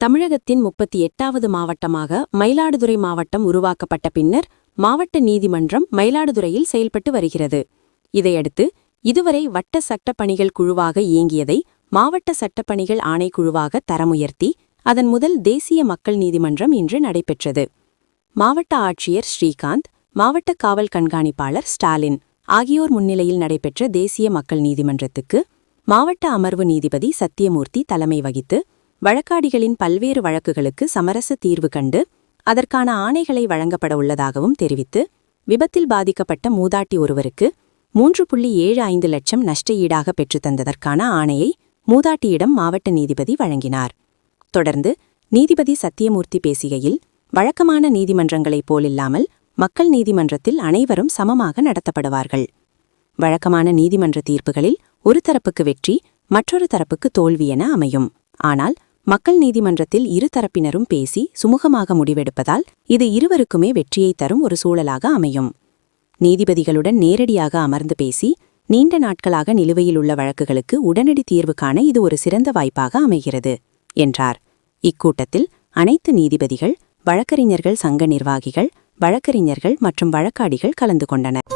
தமிழகத்தின் 38வது மாவட்டமாக மயிலாடுதுறை மாவட்டம் உருவாக்கப்பட்ட பின்னர் மாவட்ட நீதிமன்றம் மயிலாடுதுறையில் செயல்பட்டு வருகிறது. இதையடுத்து இதுவரை வட்ட சட்டப்பணிகள் குழுவாக இயங்கியதை மாவட்ட சட்டப்பணிகள் ஆணைக்குழுவாக தரமுயர்த்தி அதன் முதல் தேசிய மக்கள் நீதிமன்றம் இன்று நடைபெற்றது. மாவட்ட ஆட்சியர் ஸ்ரீகாந்த், மாவட்ட காவல் கண்காணிப்பாளர் ஸ்டாலின் ஆகியோர் முன்னிலையில் நடைபெற்ற தேசிய மக்கள் நீதிமன்றத்துக்கு மாவட்ட அமர்வு நீதிபதி சத்தியமூர்த்தி தலைமை வகித்து வழக்காடிகளின் பல்வேறு வழக்குகளுக்கு சமரச தீர்வு கண்டு அதற்கான ஆணைகளை வழங்கப்பட உள்ளதாகவும் தெரிவித்து, விபத்தில் பாதிக்கப்பட்ட மூதாட்டி ஒருவருக்கு 3.75 லட்சம் நஷ்ட ஈடாக பெற்றுத்தந்ததற்கான ஆணையை மூதாட்டியிடம் மாவட்ட நீதிபதி வழங்கினார். தொடர்ந்து நீதிபதி சத்தியமூர்த்தி பேசுகையில், வழக்கமான நீதிமன்றங்களைப் போலில்லாமல் மக்கள் நீதிமன்றத்தில் அனைவரும் சமமாக நடத்தப்படுவார்கள். வழக்கமான நீதிமன்ற தீர்ப்புகளில் ஒரு தரப்புக்கு வெற்றி, மற்றொரு தரப்புக்கு தோல்வி என அமையும். ஆனால் மக்கள் நீதிமன்றத்தில் இரு தரப்பினரும் பேசி சுமூகமாக முடிவெடுப்பதால் இது இருவருக்குமே வெற்றியை தரும் ஒரு சூழலாக அமையும். நீதிபதிகளுடன் நேரடியாக அமர்ந்து பேசி நீண்ட நாட்களாக நிலுவையில் உள்ள வழக்குகளுக்கு உடனடி தீர்வு காண இது ஒரு சிறந்த வாய்ப்பாக அமைகிறது என்றார். இக்கூட்டத்தில் அனைத்து நீதிபதிகள், வழக்கறிஞர்கள் சங்க நிர்வாகிகள், வழக்கறிஞர்கள் மற்றும் வழக்காடிகள் கலந்து கொண்டனர்.